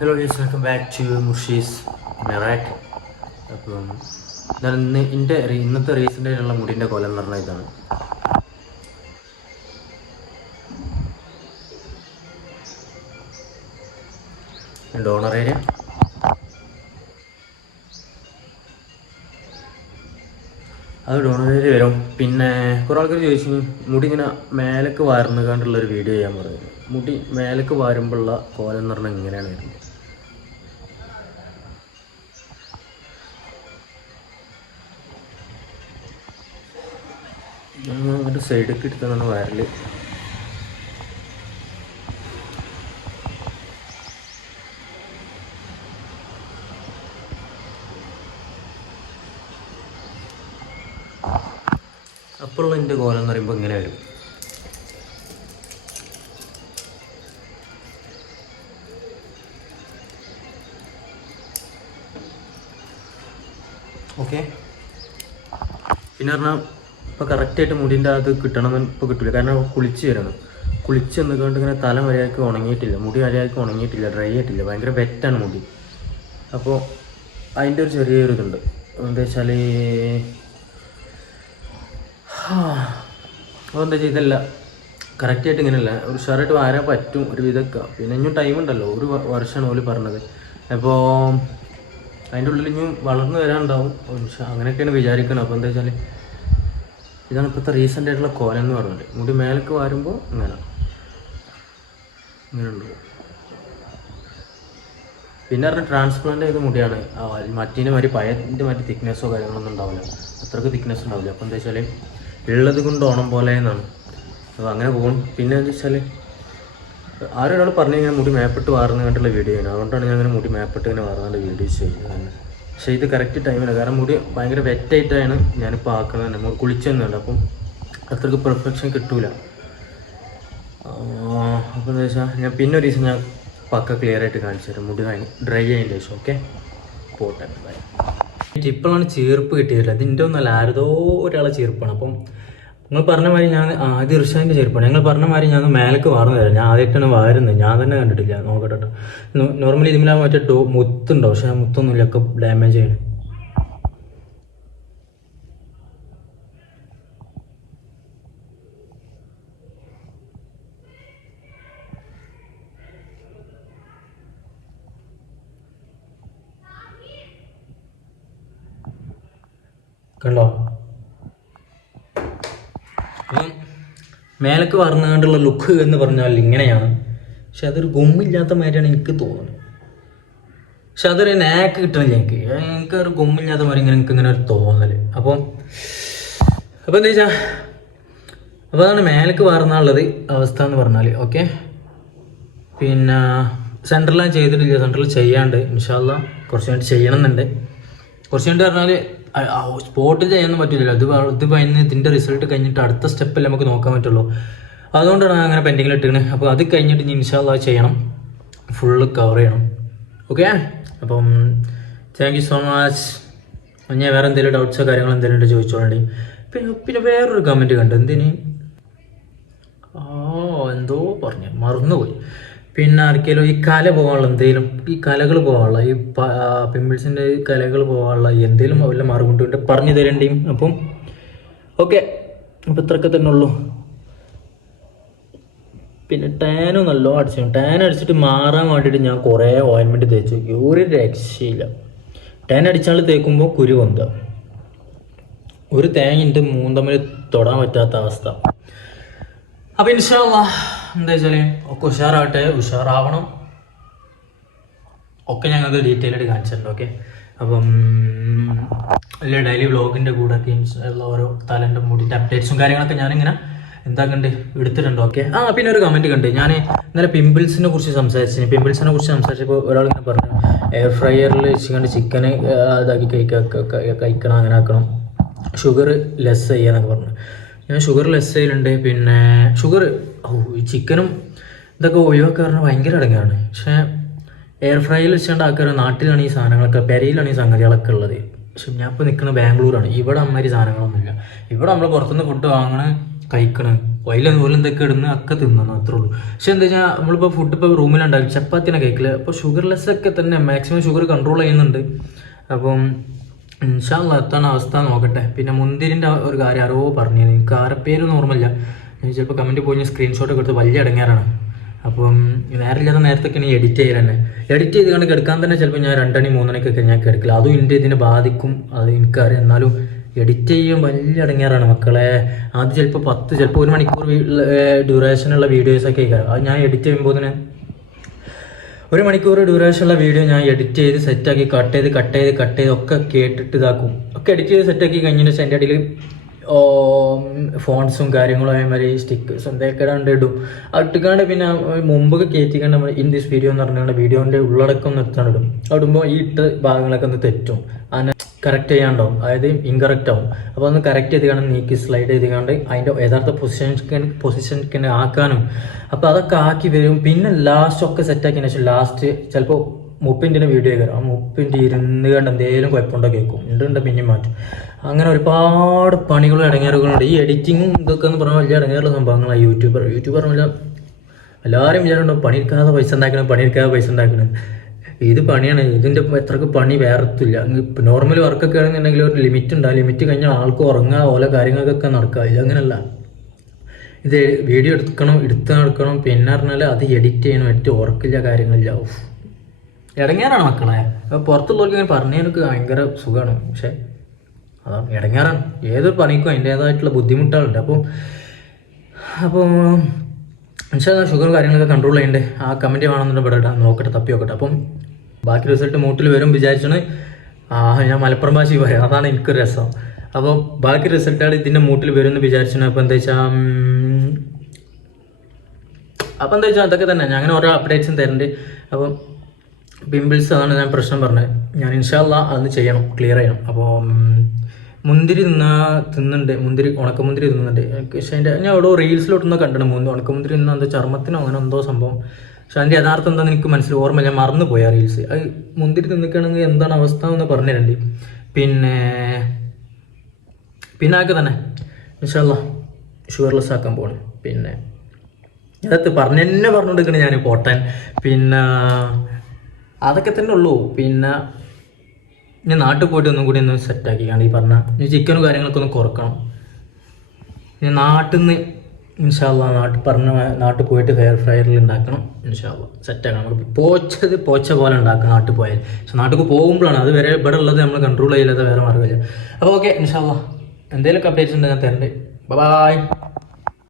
Hello guys, welcome back to Mushee's Meraak. അപ്പം ഞാൻ ഇന്നത്തെ റീസെൻ്റ് ആയിട്ടുള്ള മുടിൻ്റെ കോലം എന്ന് പറഞ്ഞാൽ ഇതാണ്. ഡോണർ ഏരിയ അത് ഡോണർ ഏരിയ വരും. പിന്നെ കുറേ ആൾക്കാർ ചോദിച്ചു മുടി ഇങ്ങനെ മേലേക്ക് വാർന്നു കണ്ടുള്ളൊരു വീഡിയോ ചെയ്യാൻ പറഞ്ഞു. മുടി മേലേക്ക് വാരുമ്പോഴുള്ള കോലം എന്ന് പറഞ്ഞാൽ ഇങ്ങനെയാണ് വരുന്നത്. അങ്ങോട്ട് സൈഡൊക്കെ എടുത്താണ് വയറിൽ. അപ്പോഴുള്ള എൻ്റെ കോലം എന്ന് പറയുമ്പോൾ ഇങ്ങനെ വരും. ഓക്കെ, പിന്നെ പറഞ്ഞാൽ ഇപ്പോൾ കറക്റ്റായിട്ട് മുടിൻ്റെ അത് കിട്ടണമെന്ന് ഇപ്പോൾ കിട്ടില്ല. കാരണം കുളിച്ച് വരണം. കുളിച്ച് വന്നുകൊണ്ട് ഇങ്ങനെ തല മര്യാദയ്ക്ക് ഉണങ്ങിയിട്ടില്ല, മുടി മര്യാദയ്ക്ക് ഉണങ്ങിയിട്ടില്ല, ഡ്രൈ ആയിട്ടില്ല, ഭയങ്കര വെറ്റാണ് മുടി. അപ്പോൾ അതിൻ്റെ ഒരു ചെറിയൊരു ഇതുണ്ട്. എന്താ വെച്ചാൽ അപ്പോൾ എന്താ വെച്ചാൽ ഇതല്ല കറക്റ്റായിട്ട് ഇങ്ങനെയല്ല, ഒരു ഉഷാറായിട്ട് വാരാൻ പറ്റും ഒരു വിധമൊക്കെ. പിന്നെ ഇനിയും ടൈം ഉണ്ടല്ലോ, ഒരു വർഷമാണ് ഓല് പറഞ്ഞത്. അപ്പോൾ അതിൻ്റെ ഉള്ളിൽ ഇനിയും വളർന്നു വരാനുണ്ടാവും, അങ്ങനെയൊക്കെയാണ് വിചാരിക്കണം. അപ്പോൾ എന്താ വെച്ചാൽ ഇതാണ് ഇപ്പോഴത്തെ റീസെൻ്റ് ആയിട്ടുള്ള കോലം എന്ന് പറഞ്ഞത്. മുടി മേലേക്ക് വരുമ്പോൾ ഇങ്ങനെ ഉണ്ടാവും. പിന്നെ പറഞ്ഞാൽ ട്രാൻസ്പ്ലാന്റ് ചെയ്ത മുടിയാണ്. മറ്റേൻ്റെ മാതിരി പഴയതിൻ്റെ മാതിരി തിക്നെസ്സോ കാര്യങ്ങളൊന്നും ഉണ്ടാവില്ല, അത്രയ്ക്ക് തിക്നെസ് ഉണ്ടാവില്ല. അപ്പോൾ എന്താ വെച്ചാൽ ഉള്ളത് കൊണ്ട് ഓണം പോലെ എന്നാണ്. അപ്പോൾ അങ്ങനെ പോകും. പിന്നെ എന്താ വെച്ചാൽ ആരൊരാൾ പറഞ്ഞു ഇങ്ങനെ മുടി മേപ്പിട്ട് വാർന്നു കണ്ടുള്ള വീഡിയോ ആണ്. അതുകൊണ്ടാണ് ഞാൻ അങ്ങനെ മുടി മേപ്പിട്ട് ഇങ്ങനെ വാർന്നുകൊണ്ട് വീഡിയോ ചെയ്യുന്നത്. പക്ഷേ ഇത് കറക്റ്റ് ടൈമില്ല, കാരണം മുടി ഭയങ്കര വെറ്റായിട്ടാണ് ഞാനിപ്പോൾ ആക്കുന്നത് തന്നെ. മുടി കുളിച്ചൊന്നുമല്ല, അപ്പം അത്രയ്ക്ക് പെർഫെക്ഷൻ കിട്ടൂല. അപ്പോൾ എന്താ വെച്ചാൽ ഞാൻ പിന്നെ ഒരു ദിവസം ഞാൻ പക്ക ക്ലിയർ ആയിട്ട് കാണിച്ചു തരാം, മുടി ഡ്രൈ ആയതിൻ്റെ ശേഷം. ഓക്കെ, പോട്ടെ, ബൈ. ഇപ്പോഴാണ് ചീർപ്പ് കിട്ടിയതില്ല, അതിൻ്റെ ഒന്നല്ല, ആരതോ ഒരാളെ ചീർപ്പാണ്. അപ്പം നിങ്ങൾ പറഞ്ഞ മാതിരി ഞാൻ ഇത് ഇർഷാൻ്റെ ചെരുപ്പാണ്. ഞങ്ങൾ പറഞ്ഞ മാതിരി ഞാൻ മേലേക്ക് വാർന്നു തരാം. ഞാൻ ആദ്യമായിട്ടാണ് വാരുന്നത്, ഞാൻ തന്നെ കണ്ടിട്ടില്ല. നോക്കട്ടെ. നോർമലി ഇതിൽ മറ്റേ മുത്തുണ്ടോ, പക്ഷെ ആ മുത്തൊന്നുമില്ല, ഒക്കെ ഡാമേജ് ചെയ്യണം. കണ്ടോ? മേലേക്ക് വാർന്നുകൊണ്ടുള്ള ലുക്ക് എന്ന് പറഞ്ഞാൽ ഇങ്ങനെയാണ്. പക്ഷെ അതൊരു ഗുമ്മില്ലാത്ത മാതിരിയാണ് എനിക്ക് തോന്നുന്നത്. പക്ഷെ അതൊരു നാക്ക് കിട്ടണില്ല എനിക്കൊരു ഗുമ്മില്ലാത്ത മാതിരി എനിക്ക് ഇങ്ങനെ ഒരു തോന്നൽ. അപ്പോൾ എന്താ വെച്ചാൽ അപ്പോൾ അതാണ് മേലേക്ക് വാർന്നുള്ളത് അവസ്ഥ എന്ന് പറഞ്ഞാൽ. ഓക്കെ, പിന്നെ സെൻട്രൽ ഞാൻ ചെയ്തിട്ടില്ല, സെൻട്രൽ ചെയ്യാണ്ട് ഇൻഷാ അല്ലാഹ് കുറച്ച് കഴിഞ്ഞിട്ട് ചെയ്യണം എന്നുണ്ട്. കുറച്ച് കഴിഞ്ഞിട്ട് പറഞ്ഞാൽ സ്പോട്ട് ചെയ്യാനൊന്നും പറ്റില്ലല്ലോ. ഇതിപ്പോൾ ഇന്ന് ഇതിൻ്റെ റിസൾട്ട് കഴിഞ്ഞിട്ട് അടുത്ത സ്റ്റെപ്പല്ലേ നമുക്ക് നോക്കാൻ പറ്റുള്ളൂ. അതുകൊണ്ടാണ് അങ്ങനെ പെൻഡിങ്ങിൽ ഇട്ടിരുന്നത്. അപ്പോൾ അത് കഴിഞ്ഞിട്ട് ഇനി ഇൻഷാ അല്ലാഹ് ചെയ്യണം, ഫുള്ള് കവർ ചെയ്യണം. ഓക്കെ, അപ്പം താങ്ക് യു സോ മച്ച്. ഞാൻ വേറെ എന്തെങ്കിലും ഡൗട്ട്സോ കാര്യങ്ങളോ എന്തെങ്കിലും ഉണ്ടെങ്കിൽ ചോദിച്ചോളണ്ടി. പിന്നെ വേറൊരു കമൻറ്റ് കണ്ടു, എന്തിന് എന്തോ പറഞ്ഞു മറന്നുപോയി. പിന്നെ ആർക്കെങ്കിലും ഈ കല പോകാനുള്ള എന്തെങ്കിലും, ഈ കലകൾ പോകാനുള്ള, ഈ പിമ്പിൾസിൻ്റെ കലകൾ പോകാനുള്ള എന്തെങ്കിലും വല്ല മാർഗം കൊണ്ട് പറഞ്ഞു തരേണ്ടിയും. അപ്പം ഓക്കെ, അപ്പം ഇത്രയൊക്കെ തന്നെ ഉള്ളൂ. പിന്നെ ടാനും നല്ലോ അടിച്ചു. ടാൻ അടിച്ചിട്ട് മാറാൻ വേണ്ടിയിട്ട് ഞാൻ കുറേ ഓയിൻമെൻറ്റ് തേച്ച് നോക്കി, ഒരു രക്ഷയില്ല. ടാൻ അടിച്ചാൽ തേക്കുമ്പോൾ കുരു പൊന്തുക, ഒരു തേങ്ങിൻ്റെ മൂന്തമ്മൽ തൊടാൻ പറ്റാത്ത അവസ്ഥ. അപ്പം ഇൻഷാ അല്ലാഹ് എന്താ വെച്ചാൽ ഒക്കെ ഉഷാറാവട്ടെ, ഉഷാറാവണം ഒക്കെ ഞങ്ങൾക്ക് ഡീറ്റെയിൽ ആയിട്ട് കാണിച്ചിട്ടുണ്ട്. ഓക്കെ, അപ്പം അല്ലെ ഡെയിലി വ്ളോഗിൻ്റെ കൂടെ ഉള്ള ഓരോ തലേൻ്റെ മുടിൻ്റെ അപ്ഡേറ്റ്സും കാര്യങ്ങളൊക്കെ ഞാനിങ്ങനെ എന്താക്കണ്ട് എടുത്തിട്ടുണ്ട്. ഓക്കെ, പിന്നെ ഒരു കമൻറ്റ് കണ്ട്, ഞാൻ ഇന്നലെ പിമ്പിൾസിനെ കുറിച്ച് സംസാരിച്ചപ്പോൾ ഒരാളിങ്ങനെ പറഞ്ഞു എയർ ഫ്രയറിൽ വെച്ചുകൊണ്ട് ചിക്കന് ഇതാക്കി കഴിക്കണം, അങ്ങനെ ആക്കണം, ഷുഗർ ലെസ് ചെയ്യാന്നൊക്കെ പറഞ്ഞു. ഞാൻ ഷുഗർ ലെസ് ചെയ്യലുണ്ട്. പിന്നെ ഷുഗർ ഈ ചിക്കനും ഇതൊക്കെ ഒഴിവാക്കാറുണ്ട്, ഭയങ്കര അടങ്ങാണ്. പക്ഷേ എയർ ഫ്രൈയിൽ വെച്ചുകൊണ്ട് ആക്കാറ് നാട്ടിലാണ് ഈ സാധനങ്ങളൊക്കെ, പെരയിലാണ് ഈ സംഗതികളൊക്കെ ഉള്ളത്. പക്ഷെ ഞാൻ ഇപ്പോൾ നിൽക്കുന്നത് ബാംഗ്ലൂരാണ്. ഇവിടെ അമ്മമാരി സാധനങ്ങളൊന്നുമില്ല. ഇവിടെ നമ്മൾ പുറത്തുനിന്ന് ഫുഡ് വാങ്ങണ കഴിക്കണം, അതിലതുപോലെ എന്തൊക്കെ ഇടുന്ന ഒക്കെ തിന്നണം, അത്രേ ഉള്ളൂ. പക്ഷെ എന്താ വെച്ചാൽ നമ്മളിപ്പോൾ ഫുഡ് ഇപ്പോൾ റൂമിലുണ്ടാവും, ചപ്പാത്തിനെ കഴിക്കില്ല. അപ്പോൾ ഷുഗർലെസ് ഒക്കെ തന്നെ മാക്സിമം ഷുഗർ കൺട്രോൾ ചെയ്യുന്നുണ്ട്. അപ്പം ഇൻഷാ അല്ലാഹ് എത്താണ് അവസ്ഥ നോക്കട്ടെ. പിന്നെ മുന്തിരിൻ്റെ ഒരു കാര്യം ആരോ പറഞ്ഞു, എനിക്ക് ആരെ പേര് ഓർമ്മയില്ല. ഞാൻ ചിലപ്പോൾ കമൻറ്റ് പോയി സ്ക്രീൻഷോട്ട് ഒക്കെ എടുത്ത് വലിയ ഇടങ്ങേറാണ്. അപ്പം നേരമില്ലാത്ത നേരത്തൊക്കെ ഇനി എഡിറ്റ് ചെയ്യാൻ തന്നെ എഡിറ്റ് ചെയ്ത് കണ്ട് കിടക്കാൻ തന്നെ ചിലപ്പോൾ ഞാൻ 2 മണി 3 മണിക്കൊക്കെ ഞാൻ കിടക്കില്ല. അതും എൻ്റെ ഇതിനെ ബാധിക്കും, അത് എനിക്കറിയാം. എന്നാലും എഡിറ്റ് ചെയ്യാൻ വലിയ ഇടങ്ങേറാണ് മക്കളെ. ആദ്യം ചിലപ്പോൾ 10 ചിലപ്പോൾ 1 മണിക്കൂർ ഡ്യൂറേഷനുള്ള വീഡിയോസൊക്കെ ആയിരിക്കും. അത് ഞാൻ എഡിറ്റ് ചെയ്യുമ്പോൾ തന്നെ 1 മണിക്കൂർ ഡ്യൂറേഷനുള്ള വീഡിയോ ഞാൻ എഡിറ്റ് ചെയ്ത് സെറ്റാക്കി കട്ട് ചെയ്ത് ഒക്കെ കേട്ടിട്ട് ഇതാക്കും. ഒക്കെ എഡിറ്റ് ചെയ്ത് സെറ്റാക്കി കഴിഞ്ഞതിന് ശേഷം എൻ്റെ അടിയിൽ ഫോൺസും കാര്യങ്ങളും അതേമാതിരി സ്റ്റിക്കേഴ്സും എന്തൊക്കെ ഇടും. ഇട്ടുകാണ്ട് പിന്നെ മുമ്പൊക്കെ കയറ്റിക്കാണ്ട് നമ്മൾ ഇൻ ദിസ് വീഡിയോ എന്ന് പറഞ്ഞാൽ വീഡിയോൻ്റെ ഉള്ളടക്കം നിർത്താണ്ട് ഇടും. ഇടുമ്പോൾ ഈ ഇട്ട ഭാഗങ്ങളൊക്കെ ഒന്ന് തെറ്റും, അതിനെ കറക്റ്റ് ചെയ്യാണ്ടാവും, അതായത് ഇൻകറക്റ്റ് ആവും. അപ്പോൾ ഒന്ന് കറക്റ്റ് ചെയ്ത് കാണാൻ നീക്കി സ്ലൈഡ് ചെയ്ത് കണ്ട് അതിൻ്റെ യഥാർത്ഥ പൊസിഷൻ ആക്കാനും. അപ്പോൾ അതൊക്കെ ആക്കി വരും. പിന്നെ ലാസ്റ്റ് ഒക്കെ സെറ്റാക്കിയതിന് ശേഷം ലാസ്റ്റ് ചിലപ്പോൾ 30 വീഡിയോ കയറും. ആ 30 ഇരുന്ന് കണ്ട് എന്തെങ്കിലും കുഴപ്പമുണ്ടോ കേൾക്കും, ഉണ്ട് പിന്നെ മാറ്റും. അങ്ങനെ ഒരുപാട് പണികളും ഇടങ്ങേറുകളുണ്ട്. ഈ എഡിറ്റിങ്ങും ഇതൊക്കെ എന്ന് പറഞ്ഞാൽ വലിയ ഇടങ്ങേറുള്ള സംഭവങ്ങളാണ്. യൂട്യൂബർ എല്ലാവരും വിചാരമുണ്ടോ പണിയെടുക്കാതെ പൈസ ഉണ്ടാക്കണം. ഇത് പണിയാണ്. ഇതിൻ്റെ എത്രക്ക് പണി വേറെത്തില്ല. ഇപ്പം നോർമൽ വർക്കൊക്കെ ആണെന്നുണ്ടെങ്കിൽ ഒരു ലിമിറ്റ് ഉണ്ട്. ആ ലിമിറ്റ് കഴിഞ്ഞാൽ ആൾക്ക് ഉറങ്ങുക, ഓരോ കാര്യങ്ങൾക്കൊക്കെ നടക്കുക. ഇതങ്ങനല്ല. ഇത് വീഡിയോ എടുത്ത് നടക്കണം. പിന്നെ പറഞ്ഞാൽ അത് എഡിറ്റ് ചെയ്യണം, ഏറ്റവും ഉറക്കില്ല, കാര്യങ്ങളില്ല. ഇടങ്ങേറാണ് മക്കളെ. പുറത്തുള്ളവർക്ക് ഇങ്ങനെ പറഞ്ഞതിനൊക്കെ ഭയങ്കര സുഖമാണ്. പക്ഷെ അതാണ് ഇടങ്ങേറാണ്. ഏതൊരു പണിക്കും അതിൻ്റേതായിട്ടുള്ള ബുദ്ധിമുട്ടുകളുണ്ട്. അപ്പോൾ പക്ഷേ ഷുഗർ കാര്യങ്ങളൊക്കെ കൺട്രോൾ ചെയ്യണ്ടേ. ആ കമൻറ്റ് വേണമെന്നുണ്ട് ഇവിടെ ഇടാം, നോക്കട്ടെ, തപ്പി നോക്കട്ടെ. അപ്പം ബാക്കി റിസൾട്ട് മൂട്ടിൽ വരും വിചാരിച്ചാണ്. ഞാൻ മലപ്പുറം ഭാഷ പറയാം, അതാണ് എനിക്കൊരു രസം. അപ്പോൾ ബാക്കി റിസൾട്ടുകൾ ഇതിൻ്റെ മൂട്ടിൽ വരും എന്ന് വിചാരിച്ചാണ്. അപ്പോൾ എന്താ വെച്ചാൽ അതൊക്കെ തന്നെ ഞാൻ അങ്ങനെ ഓരോ അപ്ഡേറ്റ്സും തരുന്നുണ്ട്. അപ്പം പിമ്പിൾസ് ആണ് ഞാൻ പ്രശ്നം പറഞ്ഞത്. ഞാൻ ഇൻഷാ അല്ലാഹ് അതൊന്ന് ചെയ്യണം, ക്ലിയർ ചെയ്യണം. അപ്പോൾ മുന്തിരി തിന്നുന്നുണ്ട്, ഉണക്കമുന്തിരി തിന്നുന്നുണ്ട്. പക്ഷേ ഞാൻ എവിടെ റീൽസിലോട്ടൊന്നും കണ്ടിട്ടുണ്ട്. ഉണക്കമുന്തിരി തിന്നാൽ എന്തോ ചർമ്മത്തിനോ അങ്ങനെ എന്തോ സംഭവം. പക്ഷെ അതിൻ്റെ യഥാർത്ഥം എന്താണെന്ന് എനിക്ക് മനസ്സിലായി, ഓർമ്മയില്ല, ഞാൻ മറന്നു പോയി ആ റീൽസ്. അത് മുന്തിരി തിന്നിക്കുകയാണെങ്കിൽ എന്താണ് അവസ്ഥ എന്ന് പറഞ്ഞിട്ടുണ്ട്. പിന്നെ അതൊക്കെ തന്നെ ഇൻഷാ അല്ലാഹ് ഷുഗർലെസ് ആക്കാൻ പോകണം. പിന്നെ അതൊക്കെ പറഞ്ഞുകൊണ്ടിരിക്കണേ ഞാൻ പോട്ടാൻ. പിന്നെ അതൊക്കെ തന്നെ ഉള്ളൂ. പിന്നെ ഞാൻ നാട്ടിൽ പോയിട്ട് ഒന്നും കൂടി ഒന്ന് സെറ്റാക്കിയാണ് ഈ പറഞ്ഞ ചിക്കനും കാര്യങ്ങളൊക്കെ ഒന്ന് കുറക്കണം. ഞാൻ നാട്ടിൽ നിന്ന് ഇൻഷാ അല്ലാഹ് നാട്ടിൽ പോയിട്ട് ഹെയർ ഫ്രയറിൽ ഉണ്ടാക്കണം. ഇൻഷാ അല്ലാഹ് സെറ്റാക്കണം. നമുക്ക് പോച്ച പോലെ ഉണ്ടാക്കണം നാട്ടിൽ പോയാൽ. പക്ഷെ നാട്ടിൽ പോകുമ്പോഴാണ് അത് വരെ ഇവിടെ ഉള്ളത് നമ്മൾ കൺട്രോൾ ചെയ്യില്ലാതെ വേറെ മാർഗ്ഗമില്ല. അപ്പോൾ ഓക്കെ, ഇൻഷാ അല്ലാഹ് എന്തെങ്കിലുമൊക്കെ അപ്ഡേറ്റ്സ് ഉണ്ട് ഞാൻ തരണ്ട്. ബൈ.